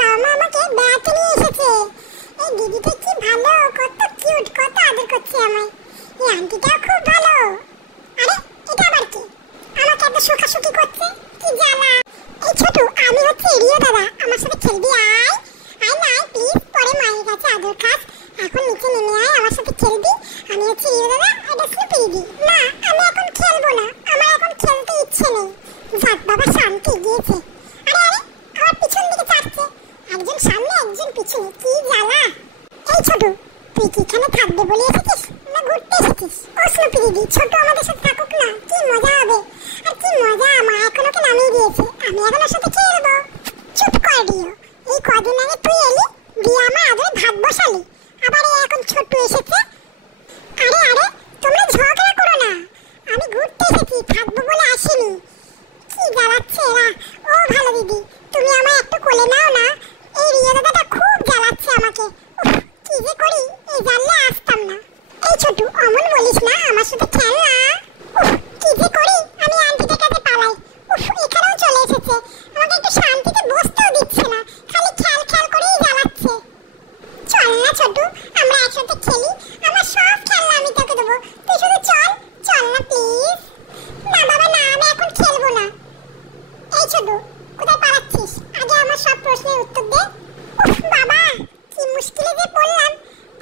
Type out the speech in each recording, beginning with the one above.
বাবা মা আমাকে বেড়াতে নিয়ে এসেছে। এই দিদিটা কি ভালো, কত কিউট, কত আদর করছে আমায়। এই আন্টিটাও খুব ভালো। আরে এটা আবার কি? আমাকে এত শোকাশুকি করছে, কি জ্বালা। এই ছোট, আমি হচ্ছে রিও দাদা, আমার সাথে খেলবি? আয় আয় না প্লিজ, পরে মায়ের কাছে আদর খাস, এখন নিচে নেমে আয়, আমার সাথে খেলবি। আমি হচ্ছে রিও দাদা, এটা স্নুপি দিদি। না, আমি এখন খেলবো না, আমার এখন খেলতে ইচ্ছে নেই। যাক বাবা, শান্তি গিয়েছে। আরে আরে, আমার পিছন দিকে চাচ্ছে, একজন সামনে একজন পিছনে, কি জ্বালা। এই ছোট, তুই কি এখানে থাকবে বলে এসেছিস না ঘুরতে এসেছিস? ও স্নুপি দিদি, ছোট আমাদের সাথে থাকুক না, কি মজা হবে। আর কি মজা, মা এখন ওকে নামিয়ে দিয়েছে, আমি এখন ওর সাথে খেলবো। চুপ কর রিও, এই কদিন আগে তুই এলি, দিয়ে আমার আদরে ভাত বসালি, আবার এখন ছোট্ট এসেছে। আরে আরে, তোমরা ঝগড়া করো না, আমি ঘুরতে এসেছি, থাকবো বলে আসিনি। কি জ্বালাচ্ছে এরা। ও ভালো দিদি, তুমি আমায় একটু কোলে নাও না, এই রিও দাদাটা খুব জ্বালাচ্ছে আমাকে। কি যে করি, এই জানলে আসতাম না। এই ছোটু, অমন বলিস না, আমার সাথে খেল না। কি যে করি, আমি আন্টিদের কাছে পালাই। এখানেও চলে এসেছে, আমাকে একটু শান্তিতে বসতেও দিচ্ছে না, খালি খেল খেল করেই জ্বালাচ্ছে। চল না ছোটু, আমরা একসাথে খেলি, আমার সব খেলনা আমি তোকে দেবো, তুই শুধু চল, চল না প্লিজ। না বাবা না, আমি এখন খেলবো না। এই ছোটু, কোথায় পালাচ্ছিস? আগে আমার সব প্রশ্নের উত্তর দে। বাবা, কি মুশকিলে যে পড়লাম,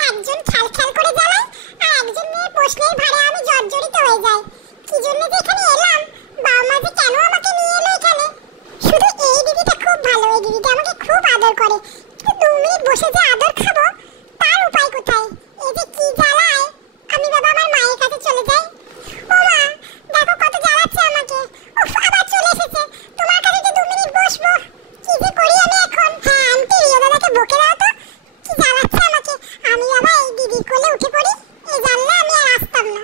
একজন খেল খেল করে জ্বালায়, আর একজন মেয়ের প্রশ্নের ভারে আমি জর্জরিত হয়ে যাই। কি জন্য যে এখানে এলাম, বাবা মা যে কেন আমাকে নিয়ে এলো এখানে। শুধু এই দিদিটা খুব ভালো, এই দিদিটা আমাকে খুব আদর করে, কিন্তু 2 মিনিট বসে যে আদর খাবো তার উপায় কোথায়? এই যে কি জ্বালায়, আমি বাবা আমার মায়ের কাছে চলে যাই। ও মা, দেখো কত জ্বালাচ্ছে আমাকে। আবার চলে এসেছে, তোমার কাছে যে 2 মিনিট বসবো, কি যে করি আমি এখন। হ্যাঁ আন্টি, রিও দাদাকে বকে দাও তো, কি জ্বালাচ্ছে আমাকে। আমি বাবা এই দিদির কোলে উঠে পড়ি, এই জানলে আমি আর আসতাম না।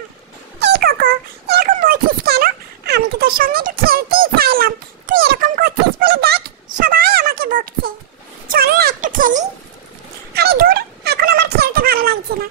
এই কোকো, এরকম বলছিস কেন? আমি তো তোর সঙ্গে একটু খেলতেই চাইলাম, তুই এরকম করছিস বলে দেখ সবাই আমাকে বকছে। চল না একটু খেলি। আরে দূর, এখন আমার খেলতে ভালো লাগছে না,